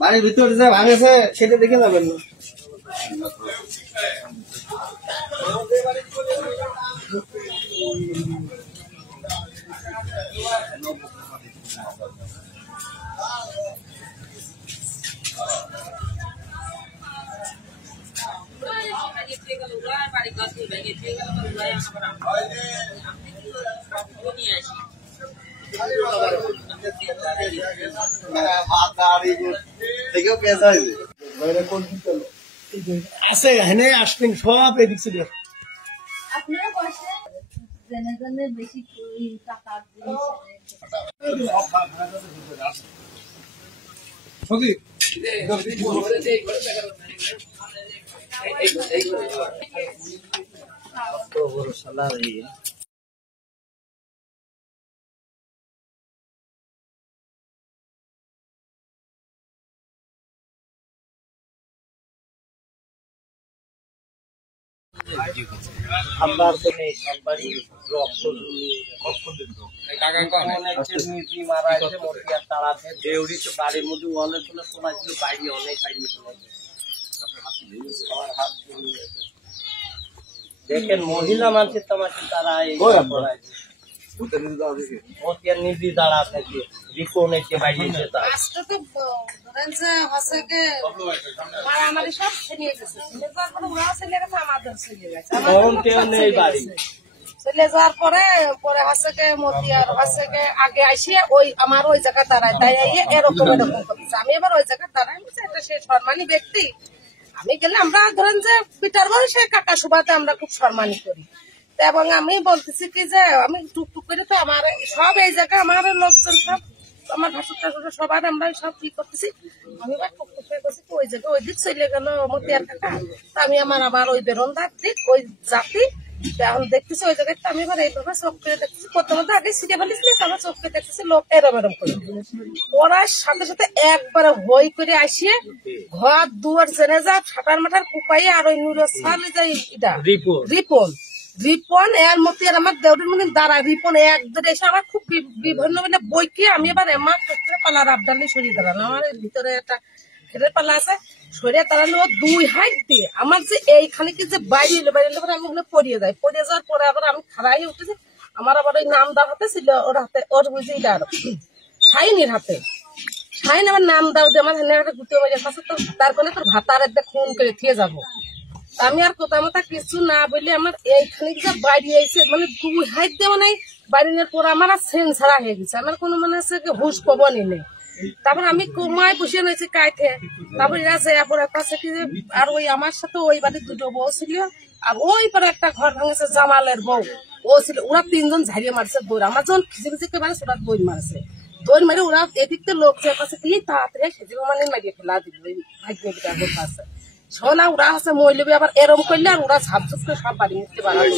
বাড়ির ভিতরে যা ভাঙেছে সেটা দেখে যাবেন না। আছে হেনে আসবেন সব এদিক ছিল। আপনারা বসে জেনে জেনে বেশি টাকা দেখেন মহিলা মানুষের তোমাকে তারা নিধি দাঁড়া থাকে রিপন এসে বাইরে চলে যাওয়ার পরে পরে হচ্ছে মতিয়ার হচ্ছে আগে আসিয়ে ওই আমার ওই জায়গা দাঁড়ায় তাই এরকম এরকম করতেছে। আমি এবার ওই জায়গা দাঁড়াই একটা সে সম্মানী ব্যক্তি, আমি গেলে আমরা ধরেন যে পিটার বয়সে কাকা সুবাতে আমরা খুব সম্মানী করি। এবং আমি বলতেছি কি যে আমি টুকটুক করে তো আমার সব এই জায়গায় আমার লোকজন সব আমার ভাষা সবার আমরা সব কি করতেছি। আমি এবার টুকটুক করে করছি ওই জায়গায় ওই দিক চলে গেল মতিয়ার কাকা, তা আমি আমার ওই বেরোন্দার দিক ওই জাতি এখন দেখতেছি ওই জায়গাটা আমি এবার এইভাবে চোখ করে দেখতেছি প্রথমত আগে সিটে ফেলেছি আমার চোখকে দেখতেছি লোক এরম এরম করে ওরা সাথে সাথে একবারে হই করে আসিয়ে ঘর দুয়ার জেনে যা ফাটার মাঠার কুপাই আর ওই নুরো সালে যাই রিপন এর মধ্যে আমার দেউরের মধ্যে দাঁড়া রিপন একদম এসে আমার খুব বিভিন্ন বইকে আমি এবার আমার পালার আবদালি সরিয়ে দাঁড়ানো আমার ভিতরে একটা খেলের পাল্লা আছে সরিয়ে দাঁড়ালো দুই হাত দিয়ে আমার যে এইখানে কি যে বাইরে এলে পরে আমি ওখানে পড়িয়ে যাই, পড়িয়ে যাওয়ার পরে আবার আমি খাড়াই উঠেছি। আমার আবার ওই নামদার হাতে ছিল ওর হাতে ওর বুঝি শাইনির হাতে শাইন আমার নাম দাও দিয়ে আমার হেনে একটা গুটিয়ে মেরে কাছে তো তারপরে তোর ভাতার একদম খুন করে খেয়ে যাবো। আমি আর কোথা মতো কিছু না বলে আমার এইখানে যে বাইরে এসে মানে দুই হাত দেওয়া নাই বাইরে নেওয়ার পর আমার আর সেন ছাড়া হয়ে গেছে, আমার কোনো মনে হচ্ছে হুশ পবনই নেই। তারপর আমি কমায় বসে নিয়েছি কাইতে, তারপর এরা যায় পরে কাছে কি আর ওই আমার সাথে ওই বাড়ির দুটো বউ ছিল আর ওই পরে একটা ঘর ভাঙেছে জামালের বউ ও ছিল, ওরা তিনজন ঝাড়িয়ে মারছে দৌড়, আমার যখন খিচিমিচিকে মারছে ওরা দৌড় মারছে, দৌড় মারে ওরা এদিকতে লোক যে কাছে দিয়ে তাড়াতাড়ি সেদিকে মানে মারিয়ে ফেলা দিল ওই ভাগ্যবিটা আছে শোনা ওরা আছে মহিলবি আবার এরম করলে আর ওরা ঝাপঝুপ করে সব বাড়ি মুক্তি বানালো।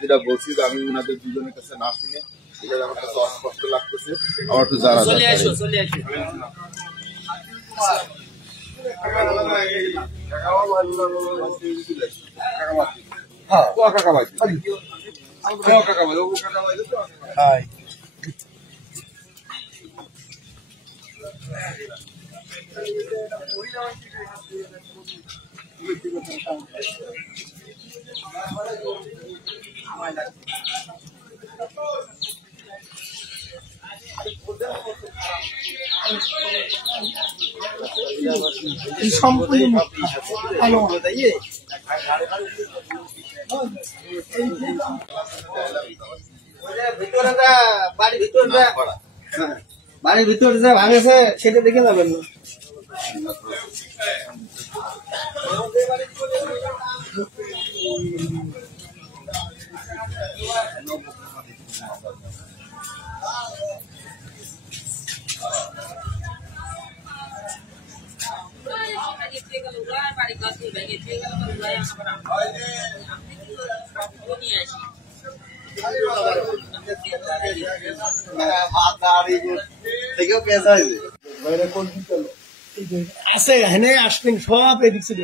যেটা বলছি আমি ওনাদের দুজনের কাছে না শুনে এটা আমার কাছে অস্পষ্ট লাগতেছে। আমার একটু জানা সম্পূর্ণ বাড়ির ভিতরে যা ভাঙেছে সেটা দেখে যাবেন না। আছে হেনে আসবেন সব এদিক ছিল।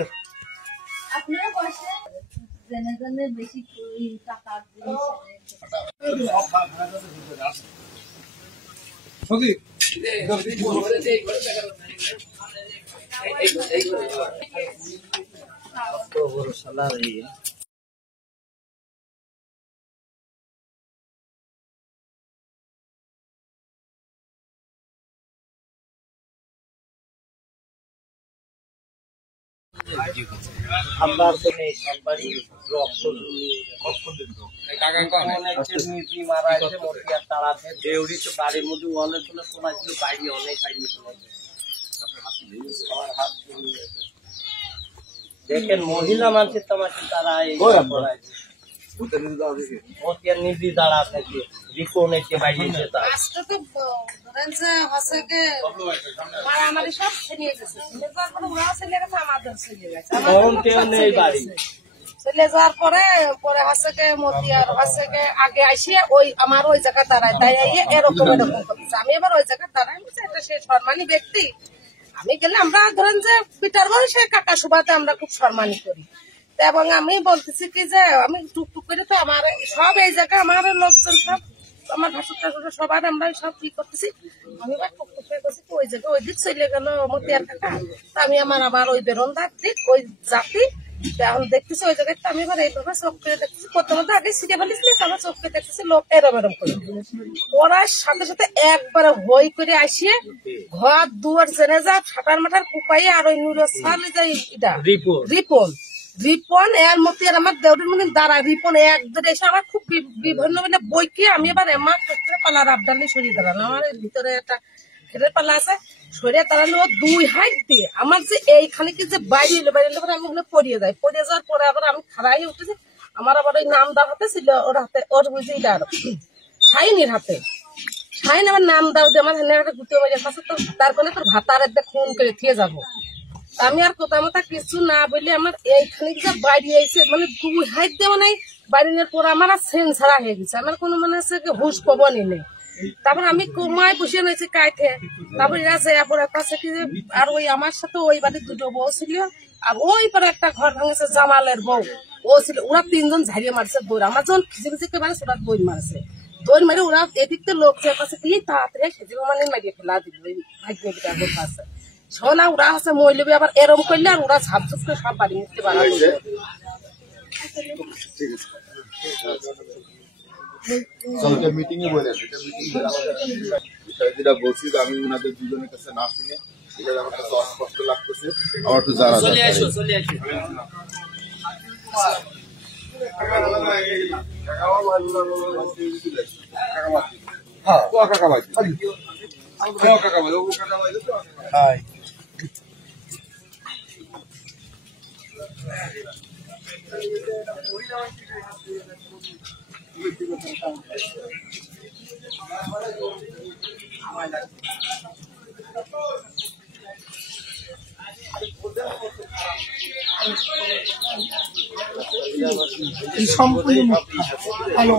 জেনে জেনে বেশি টাকা আপনার তো নেই সরকারি রক্ত নিজে মারা আছে মতিয়ার তাড়াতে দেউরি তো বাড়ির মধ্যে ওয়ালে তুলে শোনাচ্ছিল বাইরে অনেক বাইরে শোনাচ্ছে দেখেন মহিলা মানুষের তামাশে তারা এই মতিয়ার নিজে দাঁড়া থাকে রিপন এসে বাইরে এসে তার আজকে তো ধরেন যে হচ্ছে কি মারামারি সব ছেড়িয়ে গেছে ওরাও ছেলে গেছে আমাদের ছেলে গেছে তখন কেউ নেই বাড়ি চলে যাওয়ার পরে পরে হচ্ছে কি মতিয়ার হচ্ছে কি আগে আসিয়ে ওই আমার ওই জায়গা দাঁড়ায় তাই এরকম করতেছে আমি এবার ওই জায়গা দাঁড়াই একটা সে সম্মানী ব্যক্তি আমি গেলে আমরা ধরেন যে পিটার বয়সে কাকা সুবাতে আমরা খুব সম্মানী করি এবং আমি বলতেছি কি যে আমি টুকটুক করে তো আমার সব এই জায়গায় আমার লোকজন সব আমার ভাসুর টাসুর সবার আমরা সব কি করতেছি আমি এবার টুকটুক করে করছি ওই জায়গায় ওই দিক চলে গেল মতিয়ার কাকা তা আমি আমার ওই বেরোন্দার দিক ওই জাতি এখন দেখতেছি ওই জায়গায় আমি এবার এইভাবে চোখ করে দেখতেছি প্রথমত আগে সিটে ফেলেছি আমার চোখ করে দেখতেছি লোক এরম এরম করে ওরা সাথে সাথে একবারে হই করে আসিয়ে ঘর দুয়ার জেনে যা ছাটার মাঠার কুপাই আর ওই নুরো সালে যাই এটা রিপন এর মধ্যে আমার দেউরের মধ্যে দাঁড়া রিপন একদম এসে আমার খুব বিভিন্ন বইকে আমি এবার আমার পালার আবদালি সরিয়ে দাঁড়ানো আমার ভিতরে একটা খেলের পাল্লা আছে সরিয়ে দাঁড়ালো দুই হাত দিয়ে আমার যে এইখানে কি যে বাইরে এলো পরে আমি ওগুলো পড়িয়ে যাই পড়িয়ে যাওয়ার পরে আবার আমি খাড়াই উঠেছি আমার আবার ওই নামদার হাতে ছিল ওর হাতে ওর বুঝি শাইনির হাতে শাইন আমার নাম দাও দিয়ে আমার হেনে একটা গুটিয়ে মেরে কাছে তো তারপরে তোর ভাতার একদম খুন করে খেয়ে যাবো আমি আর কোথা মতো কিছু না বলে আমার এইখানে যে বাইরে এসে মানে দুই হাত দেওয়া নাই বাইরে নেওয়ার পর আমার আর সেন ছাড়া হয়ে গেছে আমার কোনো মনে হচ্ছে হুশ পবনই নেই তারপর আমি কমায় বসে নিয়েছি কাইতে তারপর এরা যায় পরে কাছে কি আর ওই আমার সাথে ওই বাড়ির দুটো বউ ছিল আর ওই পরে একটা ঘর ভাঙেছে জামালের বউ ও ছিল ওরা তিনজন ঝাড়িয়ে মারছে দৌড় আমার যখন খিচিমিচিকে মারছে ওরা দৌড় মারছে দৌড় মারে ওরা এদিক থেকে লোক যে কাছে দিয়ে তাড়াতাড়ি সেদিন মানে মারিয়ে ফেলা দিল ভাগ্য আছে শোনা ওরা আছে মহিলবি আবার এরম করলে আর ওরা ঝাপ ঝুপ করে সব বাড়ি মুক্তি বানাবে মিটিং এ বলে যেটা বলছি আমি ওনাদের দুজনের কাছে না শুনে এটা আমার কাছে অস্পষ্ট লাগতেছে আমার একটু জানা সম্পূর্ণ ভালো